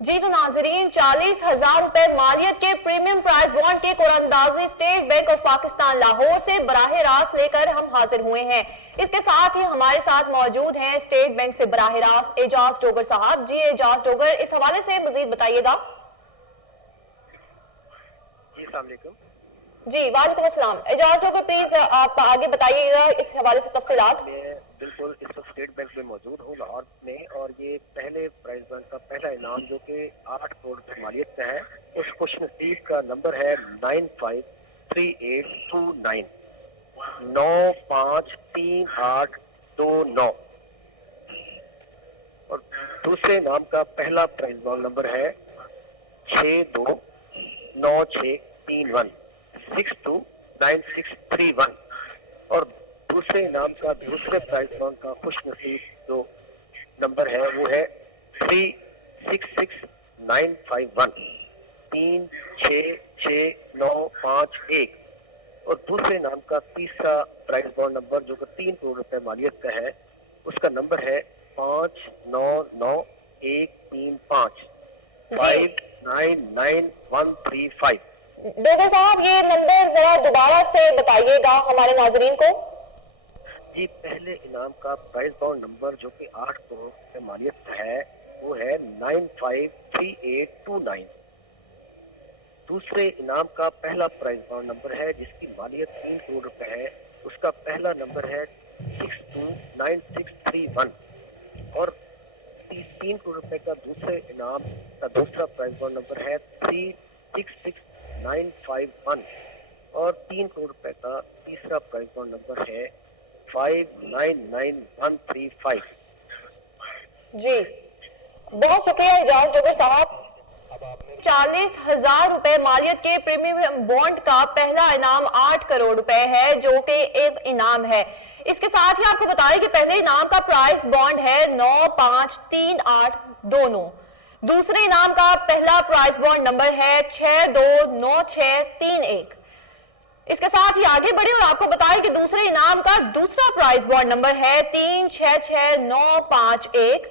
जी तो नाजरीन, 40,000 रुपए मालियत के प्रीमियम प्राइस बॉन्ड की कुरानंदाजी state bank of Pakistan Lahore से बराह रास्त लेकर हम हाजिर हुए हैं। इसके साथ ही हमारे साथ मौजूद हैं स्टेट बैंक से बराह रास्त एजाज डोगर साहब। जी एजाज डोगर, इस हवाले से मजीद बताइएगा। जी अस्सलाम वालेकुम। जी वालेकुम अस्सलाम। एजाज डोगर प्लीज आप आगे बताइएगा इस हवाले से तफसीलात। बिल्कुल, इस वक्त स्टेट बैंक में मौजूद हूँ लाहौर में, और ये पहले प्राइज बॉन्ड का पहला इनाम जो कि 8 करोड़ रुपए मालियत का है, उस खुशनसीब का नंबर है 953829 953829। और दूसरे इनाम का पहला प्राइज बॉन्ड नंबर है 629631 629631। और दूसरे इनाम का दूसरे प्राइज बॉन्ड का खुशनसीब जो नंबर है वो है 366951 366951। और दूसरे इनाम का तीसरा प्राइज बॉन्ड नंबर जो कि 3 करोड़ रुपए मालियत का है, उसका नंबर है 599135 599135। डोगर साहब, ये नंबर जरा दोबारा से बताइएगा हमारे नाजरीन को। जी, पहले इनाम का प्राइज बॉन्ड नंबर जो कि 8 करोड़ रुपए मालियत का है वो है 953829। दूसरे इनाम का पहला प्राइज बॉन्ड नंबर है जिसकी मालियत 3 करोड़ रुपए है, उसका पहला नंबर है 629631। और 3 करोड़ रुपए का दूसरे इनाम का दूसरा प्राइज बॉन्ड नंबर है 366951। और 3 करोड़ रुपए का तीसरा प्राइज बॉन्ड नंबर है 599135। जी बहुत शुक्रिया एजाज डोगर साहब। 40,000 रुपए मालियत के प्रीमियम बॉन्ड का पहला इनाम 8 करोड़ रुपए है जो कि एक इनाम है। इसके साथ ही आपको बताएं कि पहले इनाम का प्राइस बॉन्ड है 953829। दूसरे इनाम का पहला प्राइस बॉन्ड नंबर है 629631। इसके साथ ही आगे बढ़े और आपको बताएं कि दूसरे इनाम का दूसरा प्राइस बॉन्ड नंबर है 366951।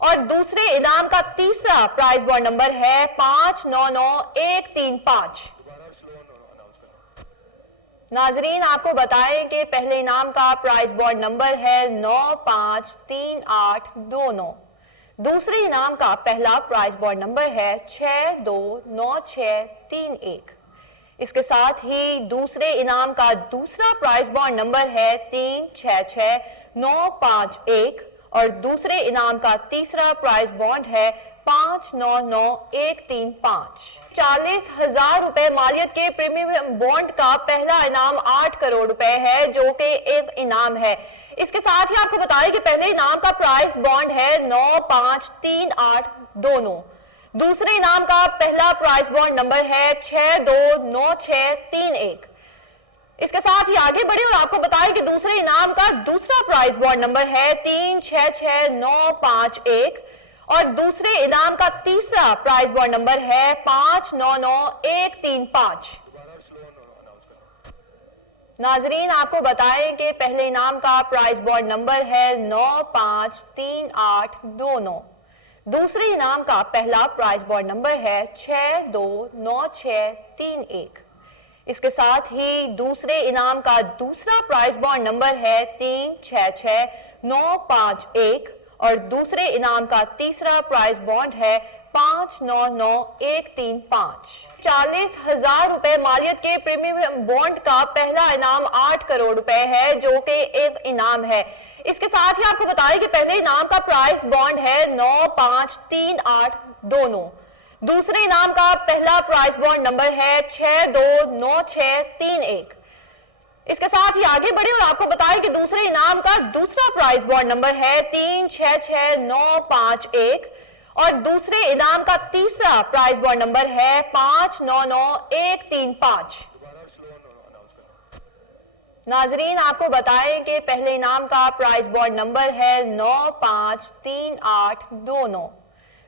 और दूसरे इनाम का तीसरा प्राइस बॉन्ड नंबर है 599135। नाजरीन, आपको बताएं कि पहले इनाम का प्राइस बॉन्ड नंबर है 953829। दूसरे इनाम का पहला प्राइस बॉन्ड नंबर है 629631। इसके साथ ही दूसरे इनाम का दूसरा प्राइस बॉन्ड नंबर है 366951। और दूसरे इनाम का तीसरा प्राइस बॉन्ड है 599135। 40,000 रुपए मालियत के प्रीमियम बॉन्ड का पहला इनाम 8 करोड़ रुपए है जो कि एक इनाम है। इसके साथ ही आपको बताएं कि पहले इनाम का प्राइस बॉन्ड है 953829। दूसरे इनाम का पहला प्राइस बॉन्ड नंबर है 629631। इसके साथ ही आगे बढ़े और आपको बताएं कि दूसरे इनाम का दूसरा प्राइस बॉन्ड नंबर है 366951। और दूसरे इनाम का तीसरा प्राइस बॉन्ड नंबर है 599135। नाजरीन, आपको बताएं कि पहले इनाम का प्राइस बॉन्ड नंबर है 953829। दूसरे इनाम का पहला प्राइस बॉन्ड नंबर है 629631। इसके साथ ही दूसरे इनाम का दूसरा प्राइस बॉन्ड नंबर है 366951। और दूसरे इनाम का तीसरा प्राइस बॉन्ड है 599135। 40,000 रुपए मालियत के प्रीमियम बॉन्ड का पहला इनाम 8 करोड़ रुपए है जो कि एक इनाम है। इसके साथ ही आपको बताएं कि पहले इनाम का प्राइस बॉन्ड है 953829। दूसरे इनाम का पहला प्राइस बॉन्ड नंबर है 629631। इसके साथ ही आगे बढ़े और आपको बताएं कि दूसरे इनाम का दूसरा प्राइस बॉन्ड नंबर है 366951। और दूसरे इनाम का तीसरा प्राइस बॉन्ड नंबर है 599135। नाजरीन, आपको बताएं कि पहले इनाम का प्राइस बॉन्ड नंबर है 953829।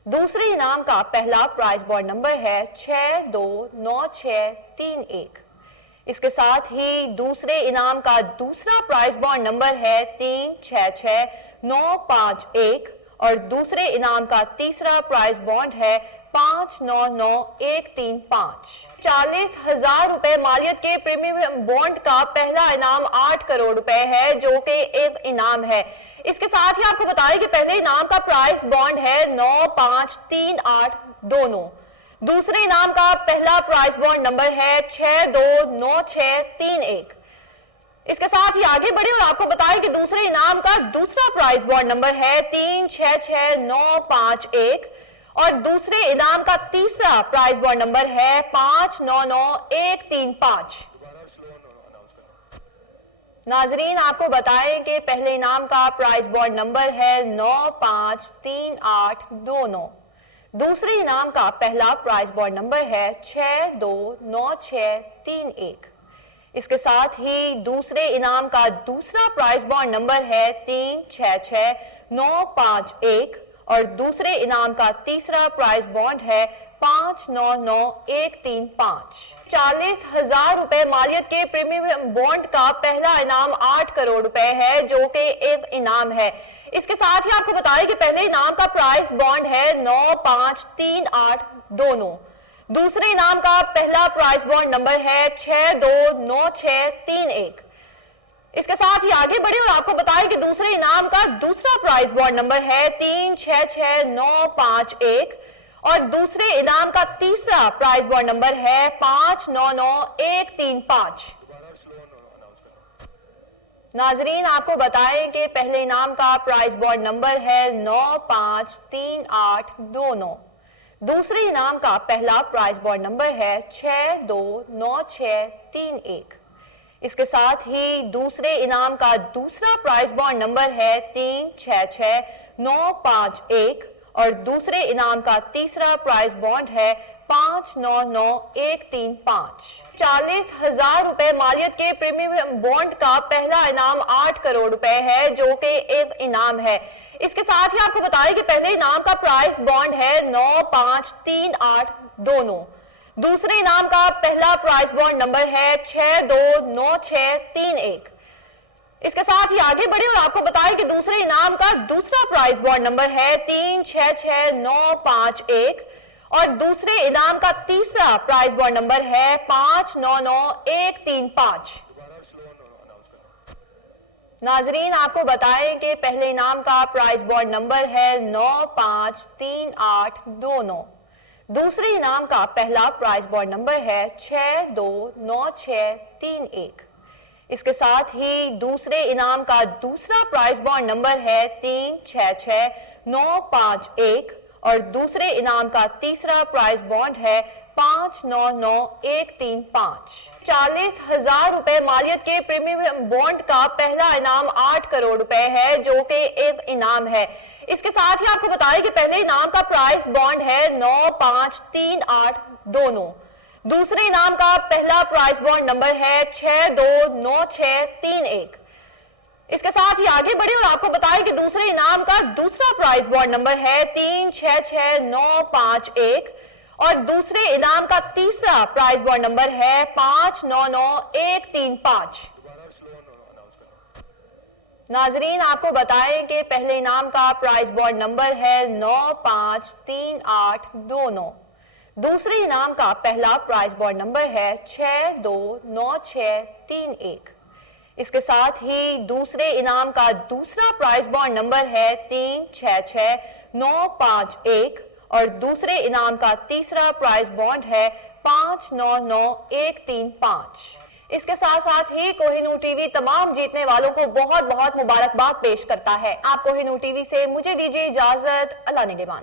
दूसरे इनाम का पहला प्राइस बॉन्ड नंबर है 629631। इसके साथ ही दूसरे इनाम का दूसरा प्राइस बॉन्ड नंबर है 366951। اور دوسرے انعام کا تیسرا پرائز بانڈ ہے 599135۔ 40,000 روپے مالیت کے پریمیم بانڈ کا پہلا انعام 8 کروڑ روپے ہے جو کہ ایک انعام ہے۔ اس کے ساتھ ہی آپ کو بتائیں کہ پہلے انعام کا پرائز بانڈ ہے 953829۔ دوسرے انعام کا پہلا پرائز بانڈ نمبر ہے 629631۔ اس کے ساتھ ہی آگے بڑھے اور آپ کو بتائیں کہ دوسرے انعام کا دوسرا پرائز بانڈ نمبر ہے 366951 اور دوسرے انعام کا تیسرا پرائز بانڈ نمبر ہے 599135۔ ناظرین آپ کو بتائیں کہ پہلے انعام کا پرائز بانڈ نمبر ہے 953829۔ دوسرے انعام کا پہلا پرائز بانڈ نمبر ہے 629631۔ اس کے ساتھ ہی دوسرے انعام کا دوسرا پرائز بانڈ نمبر ہے 366951 اور دوسرے انعام کا تیسرا پرائز بانڈ ہے 599135۔ 40,000 روپے مالیت کے پریمیم بانڈ کا پہلا انعام 8 کروڑ روپے ہے جو کہ ایک انعام ہے۔ اس کے ساتھ ہی آپ کو بتائیں کہ پہلے انعام کا پرائز بانڈ ہے 953829۔ دوسرے انعام کا پہلا پرائز بانڈ نمبر ہے 629631۔ اس کے ساتھ ہی آگے بڑھے اور آپ کو بتائیں کہ دوسرے انعام کا دوسرا پرائز بانڈ نمبر ہے 366951 اور دوسرے انعام کا تیسرا پرائز بانڈ نمبر ہے 599135۔ ناظرین آپ کو بتائیں کہ پہلے انعام کا پرائز بانڈ نمبر ہے 953829۔ دوسرے انعام کا پہلا پرائز بانڈ نمبر ہے 629631۔ اس کے ساتھ ہی دوسرے انعام کا دوسرا پرائز بانڈ نمبر ہے 366951 اور دوسرے انعام کا تیسرا پرائز بانڈ ہے 599135۔ 40,000 روپے مالیت کے پریمیم بانڈ کا پہلا انعام 8 کروڑ روپے ہے جو کہ ایک انعام ہے۔ اس کے ساتھ ہی آپ کو بتائیں کہ پہلے انعام کا پرائز بانڈ ہے 953829۔ دوسرے انعام کا پہلا پرائز بانڈ نمبر ہے 629631۔ اس کے ساتھ ہی آگے بڑھے اور آپ کو بتائیں کہ دوسرے انعام کا دوسرا پرائز بانڈ نمبر ہے 366951 اور دوسرے انعام کا تیسرا پرائز بانڈ نمبر ہے 599135۔ ناظرین آپ کو بتائیں کہ پہلے انعام کا پرائز بانڈ نمبر ہے 953829۔ دوسرے انعام کا پہلا پرائز بانڈ نمبر ہے 629631۔ اس کے ساتھ ہی دوسرے انعام کا دوسرا پرائز بانڈ نمبر ہے 366951 اور دوسرے انعام کا تیسرا پرائز بانڈ ہے 599135۔ 40,000 روپے مالیت کے پریمیم بانڈ کا پہلا انعام 8 کروڑ روپے ہے جو کہ ایک انعام ہے۔ اس کے ساتھ ہی آپ کو بتائیں کہ پہلے انعام کا پرائز بانڈ ہے 953829۔ دوسرے انعام کا پہلا پرائز بانڈ نمبر ہے 629631۔ اس کے ساتھ ہی آگے بڑھے اور آپ کو بتائیں کہ دوسرے انعام کا دوسرا پرائز بانڈ نمبر ہے 366951 اور دوسرے انعام کا تیسرا پرائز بانڈ نمبر ہے 599135۔ ناظرین آپ کو بتائیں کہ پہلے انعام کا پرائز بانڈ نمبر ہے 953829۔ دوسرے انعام کا پہلا پرائز بانڈ نمبر ہے 629631۔ اس کے ساتھ ہی دوسرے انعام کا دوسرا پرائز بانڈ نمبر ہے 366951 اور دوسرے انعام کا تیسرا پرائز بانڈ ہے 599135۔ اس کے ساتھ ساتھ ہی کوہ نور ٹی وی تمام جیتنے والوں کو بہت بہت مبارکباد پیش کرتا ہے۔ آپ کوہ نور ٹی وی سے مجھے دیجیے اجازت، اللہ نگہبان۔